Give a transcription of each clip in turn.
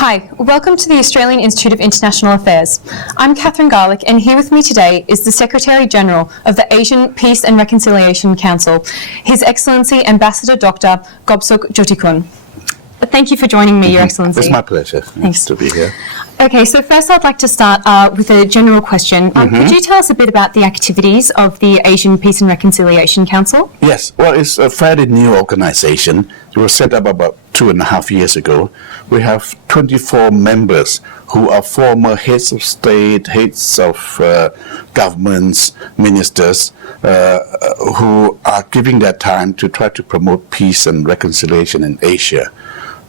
Hi, welcome to the Australian Institute of International Affairs. I'm Catherine Garlick, and here with me today is the Secretary-General of the Asian Peace and Reconciliation Council, His Excellency Ambassador Dr. Kobsak Chutikul. Thank you for joining me, Your Excellency. It's my pleasure. Thanks to be here. Okay, so first I'd like to start with a general question. Could you tell us a bit about the activities of the Asian Peace and Reconciliation Council? Yes, well, it's a fairly new organization. It was set up about 2.5 years ago. We have 24 members who are former heads of state, heads of governments, ministers, who are giving their time to try to promote peace and reconciliation in Asia.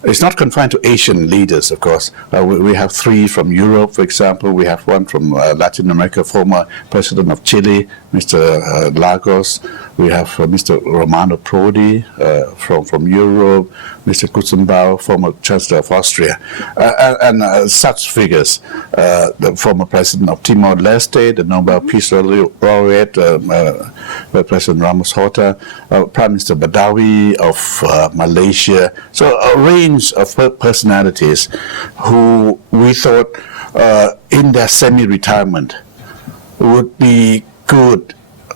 It's not confined to Asian leaders, of course. We have 3 from Europe, for example. We have 1 from Latin America, former President of Chile, Mr. Lagos. We have Mr. Romano Prodi from Europe, Mr. Kutzenbauer, former Chancellor of Austria, and such figures. The former President of Timor-Leste, the Nobel Peace Laureate, President Ramos Horta, Prime Minister Badawi of Malaysia. So a range of personalities who we thought in their semi-retirement would be good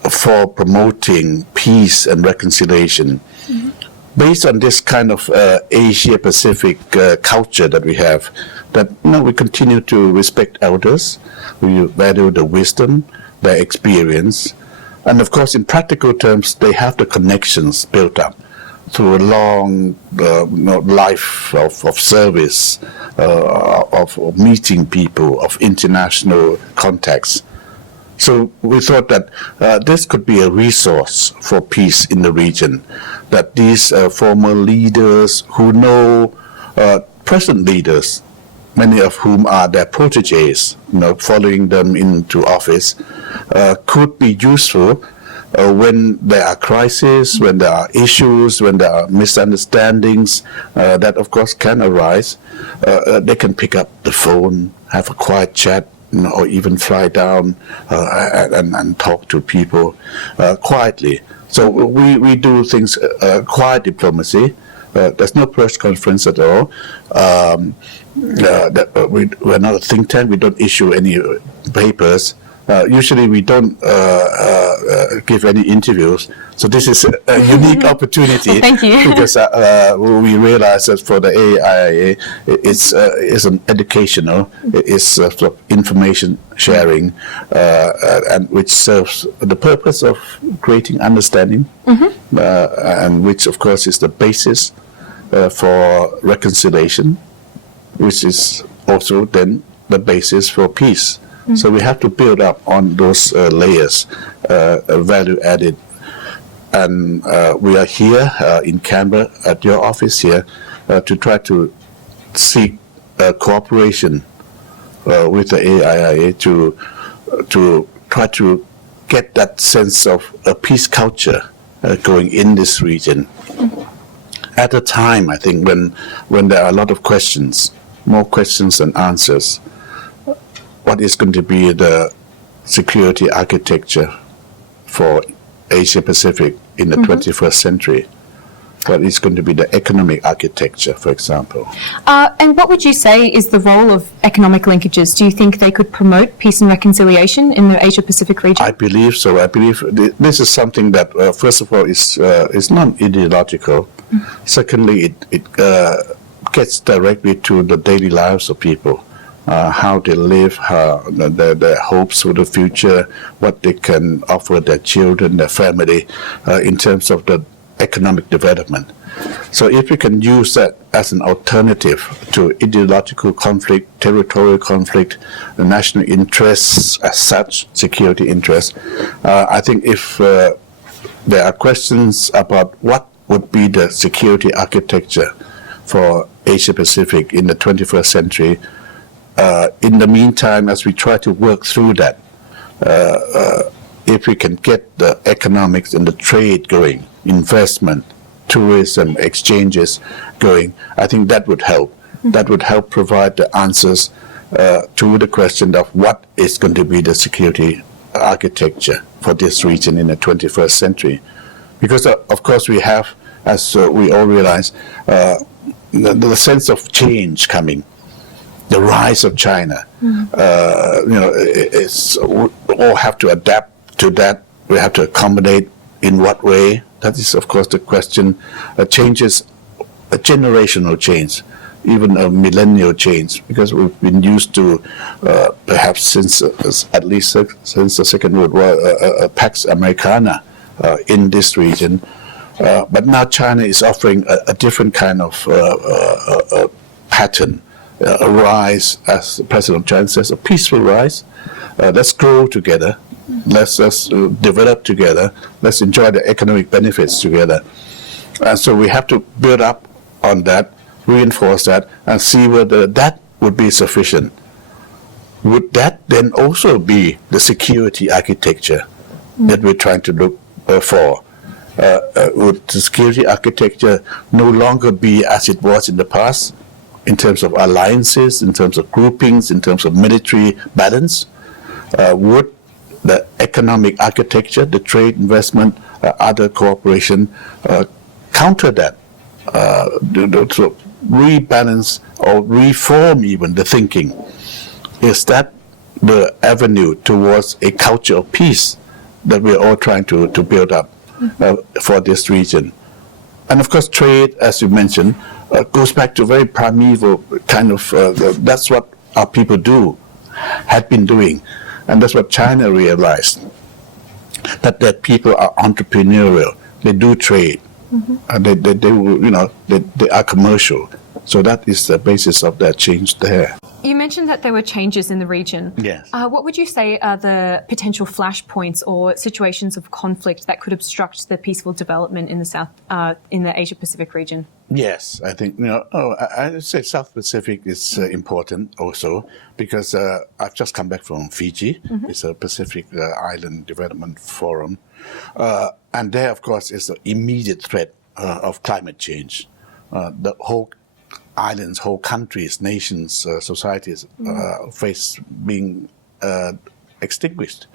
for promoting peace and reconciliation. Based on this kind of Asia-Pacific culture that we have, that we continue to respect elders, we value the wisdom, their experience, and of course in practical terms they have the connections built up through a long life of service, of meeting people, of international contacts. So we thought that this could be a resource for peace in the region, that these former leaders who know present leaders, many of whom are their proteges, following them into office, could be useful when there are crises, when there are issues, when there are misunderstandings that of course can arise. They can pick up the phone, have a quiet chat, or even fly down and talk to people quietly. So we do things quiet diplomacy. There's no press conference at all. We're not a think tank. We don't issue any papers. Usually we don't give any interviews, so this is a unique opportunity. Thank you. Because we realize that for the AIIA, it's an educational, it's sort of information sharing, and which serves the purpose of creating understanding, and which of course is the basis for reconciliation, which is also then the basis for peace. So we have to build up on those layers, value added. And we are here in Canberra at your office here to try to seek cooperation with the AIIA to try to get that sense of a peace culture going in this region. At a time, I think, when there are a lot of questions, more questions than answers. What is going to be the security architecture for Asia Pacific in the 21st century? What is going to be the economic architecture, for example? And what would you say is the role of economic linkages? Do you think they could promote peace and reconciliation in the Asia Pacific region? I believe so. I believe this is something that, first of all, is non-ideological. Secondly, it gets directly to the daily lives of people. How they live, their hopes for the future, what they can offer their children, their family, in terms of the economic development. So if we can use that as an alternative to ideological conflict, territorial conflict, the national interests as such, security interests, I think if there are questions about what would be the security architecture for Asia Pacific in the 21st century, in the meantime, as we try to work through that, if we can get the economics and the trade going, investment, tourism, exchanges going, I think that would help. That would help provide the answers to the question of what is going to be the security architecture for this region in the 21st century. Because, of course, we have, as we all realize, the sense of change coming. the rise of China. It's we all have to adapt to that. We have to accommodate in what way. That is, of course, the question. Changes, a generational change, even a millennial change, because we've been used to, perhaps since at least since the Second World War, Pax Americana in this region. But now China is offering a different kind of pattern, a rise, as the President of China says, a peaceful rise. Let's grow together. Let's develop together. Let's enjoy the economic benefits together. And so we have to build up on that, reinforce that, and see whether that would be sufficient. Would that then also be the security architecture that we're trying to look for? Would the security architecture no longer be as it was in the past, in terms of alliances, in terms of groupings, in terms of military balance? Would the economic architecture, the trade, investment, other cooperation counter that? To rebalance or reform even the thinking? Is that the avenue towards a culture of peace that we're all trying to build up for this region? And of course, trade, as you mentioned, goes back to very primeval kind of, that's what our people do, had been doing. And that's what China realized, that people are entrepreneurial, they do trade, and they are commercial. So that is the basis of that change there. You mentioned that there were changes in the region. Yes. What would you say are the potential flashpoints or situations of conflict that could obstruct the peaceful development in the South, in the Asia Pacific region? Yes, I think, I would say South Pacific is important also, because I've just come back from Fiji. It's a Pacific Island Development Forum. And there, of course, is the immediate threat of climate change. The whole islands, whole countries, nations, societies face being extinguished.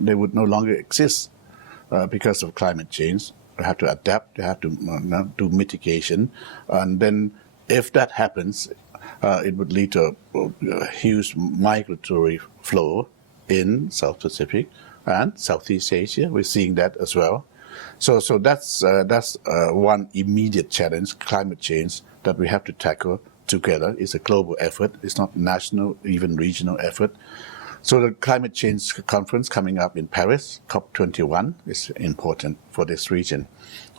They would no longer exist because of climate change. They have to adapt, they have to do mitigation. And then if that happens, it would lead to a huge migratory flow in South Pacific and Southeast Asia. We're seeing that as well. So that's one immediate challenge, climate change, that we have to tackle together. It's a global effort. It's not national, even regional effort. So the climate change conference coming up in Paris, COP21, is important for this region.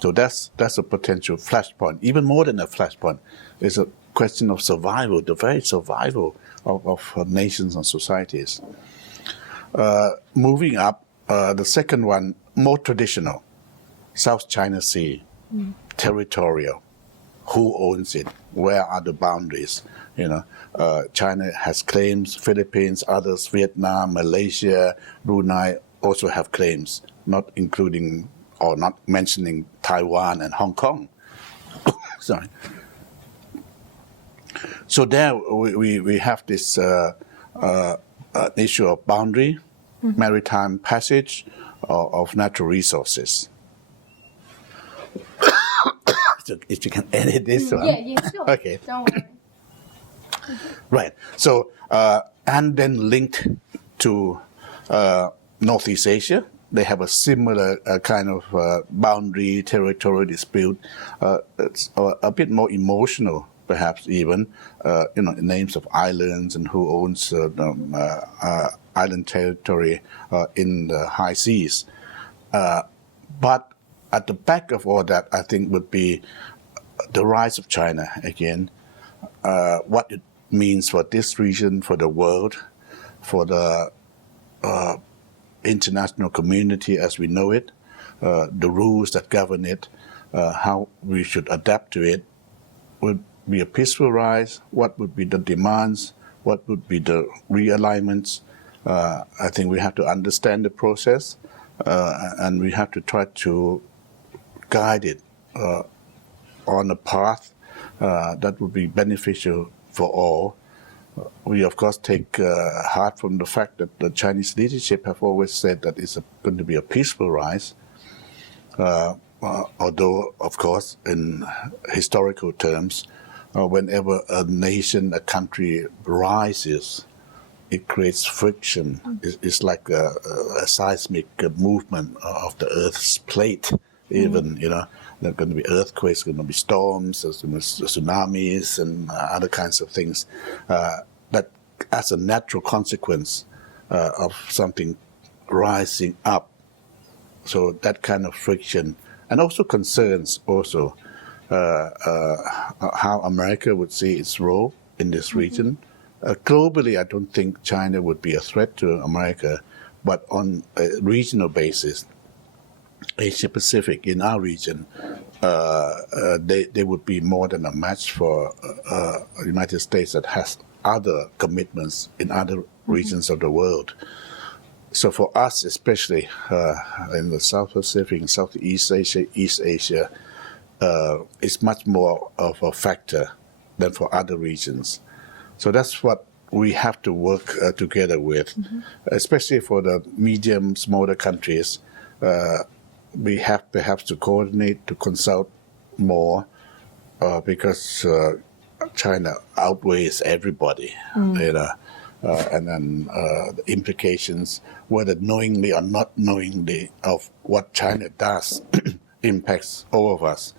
So that's a potential flashpoint. Even more than a flashpoint, it's a question of survival, the very survival of nations and societies. Moving up, the second one, more traditional, South China Sea, territorial. Who owns it? Where are the boundaries? China has claims, Philippines, others, Vietnam, Malaysia, Brunei also have claims, not including or not mentioning Taiwan and Hong Kong. Sorry. So there we have this issue of boundary, maritime passage of natural resources. So if you can edit this one. Yeah, sure. Okay. Don't worry. Right. So, and then linked to Northeast Asia, they have a similar kind of boundary, territorial dispute. It's a bit more emotional, perhaps even, names of islands and who owns island territory in the high seas. But at the back of all that, I think, would be the rise of China again, what it means for this region, for the world, for the international community as we know it, the rules that govern it, how we should adapt to it. Would be a peaceful rise? What would be the demands? What would be the realignments? I think we have to understand the process, and we have to try to guide it on a path that would be beneficial for all. We, of course, take heart from the fact that the Chinese leadership have always said that it's going to be a peaceful rise, although, of course, in historical terms, whenever a nation, a country rises, it creates friction. It's like a seismic movement of the Earth's plate. Even, there are going to be earthquakes, going to be storms, there's going to be tsunamis and other kinds of things. That as a natural consequence of something rising up. So that kind of friction, and also concerns also how America would see its role in this region. Globally, I don't think China would be a threat to America, but on a regional basis, Asia Pacific in our region, they would be more than a match for the United States that has other commitments in other regions of the world. So for us, especially in the South Pacific, Southeast Asia, East Asia, it's much more of a factor than for other regions. So that's what we have to work together with, especially for the medium, smaller countries. We have perhaps to coordinate, to consult more, because China outweighs everybody, and then the implications, whether knowingly or not knowingly, of what China does impacts all of us.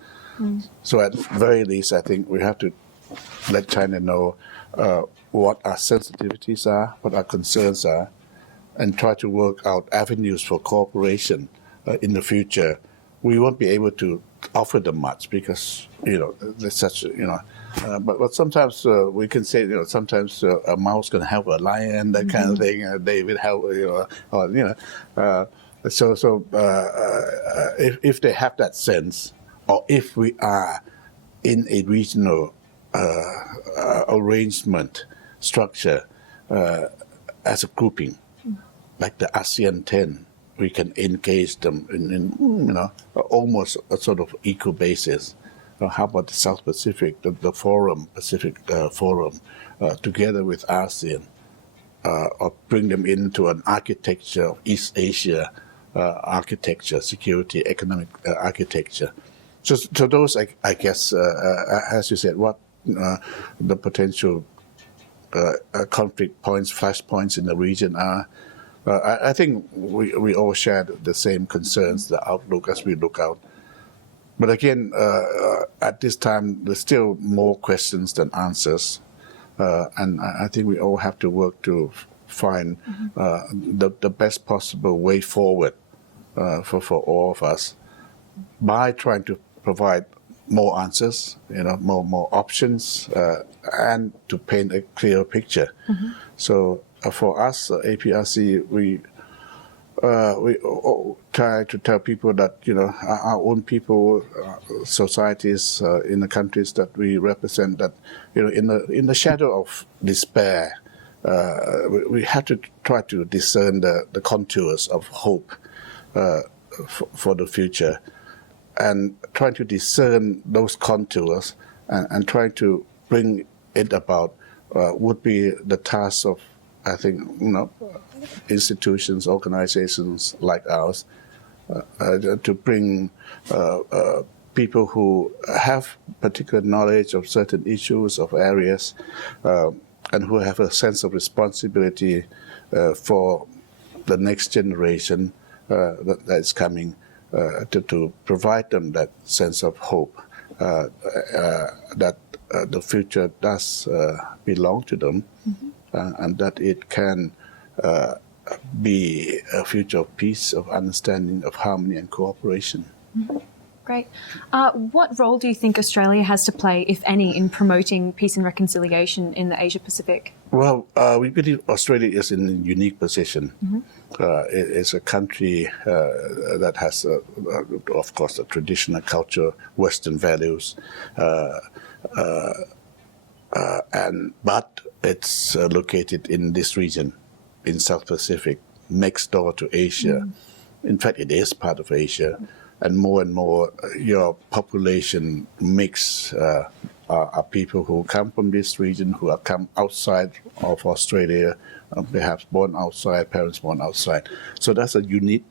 So at the very least, I think we have to let China know what our sensitivities are, what our concerns are, and try to work out avenues for cooperation in the future. We won't be able to offer them much because, there's such, but sometimes we can say, sometimes a mouse can help a lion, that kind of thing. They will help, if they have that sense, or if we are in a regional arrangement structure as a grouping, like the ASEAN 10, we can engage them in almost a sort of equal basis. How about the South Pacific, the Pacific Forum, together with ASEAN, or bring them into an architecture of East Asia architecture, security, economic architecture. So those, I guess, as you said, what the potential conflict points, flashpoints in the region are. I think we all share the same concerns, the outlook as we look out. But again, at this time, there's still more questions than answers. And I think we all have to work to find the best possible way forward for all of us by trying to provide more answers, more options, and to paint a clearer picture. So for us, APRC, we try to tell people that our own people, societies in the countries that we represent, that in the shadow of despair, we have to try to discern the contours of hope for the future, and try to discern those contours and try to bring it about would be the task of, I think, institutions, organizations like ours, to bring people who have particular knowledge of certain issues, of areas, and who have a sense of responsibility for the next generation that is coming, to provide them that sense of hope, that the future does belong to them, and that it can be a future of peace, of understanding, of harmony and cooperation. Great. What role do you think Australia has to play, if any, in promoting peace and reconciliation in the Asia Pacific? Well, we believe Australia is in a unique position. It's a country that has, of course, a traditional culture, Western values, but it's located in this region, in South Pacific, next door to Asia. In fact, it is part of Asia. And more your population mix are people who come from this region, who have come outside of Australia, perhaps born outside, parents born outside. So that's a unique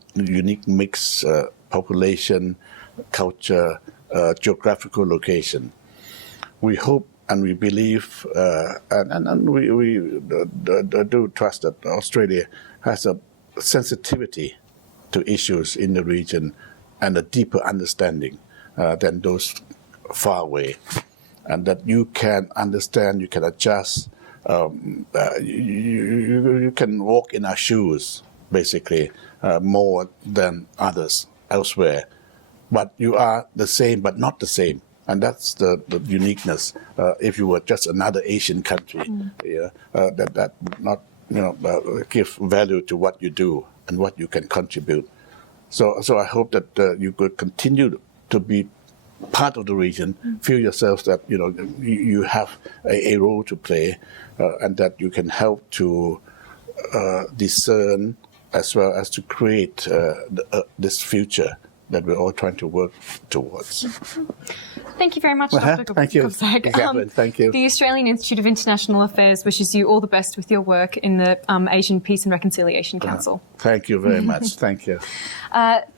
mix, population, culture, geographical location. We hope and we believe and we do trust that Australia has a sensitivity to issues in the region and a deeper understanding than those far away, and that you can understand, you can adjust, you can walk in our shoes, basically, more than others elsewhere. But you are the same, but not the same. And that's the uniqueness. If you were just another Asian country, that would not give value to what you do and what you can contribute. So I hope that you could continue to be part of the region, feel yourselves that you have a role to play, and that you can help to discern as well as to create this future that we're all trying to work towards. Thank you very much, Dr. Thank you. Kobsak. Catherine, thank you. The Australian Institute of International Affairs wishes you all the best with your work in the Asian Peace and Reconciliation Council. Thank you very much. Thank you.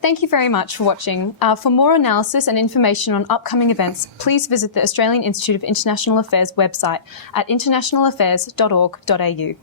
Thank you very much for watching. For more analysis and information on upcoming events, please visit the Australian Institute of International Affairs website at internationalaffairs.org.au.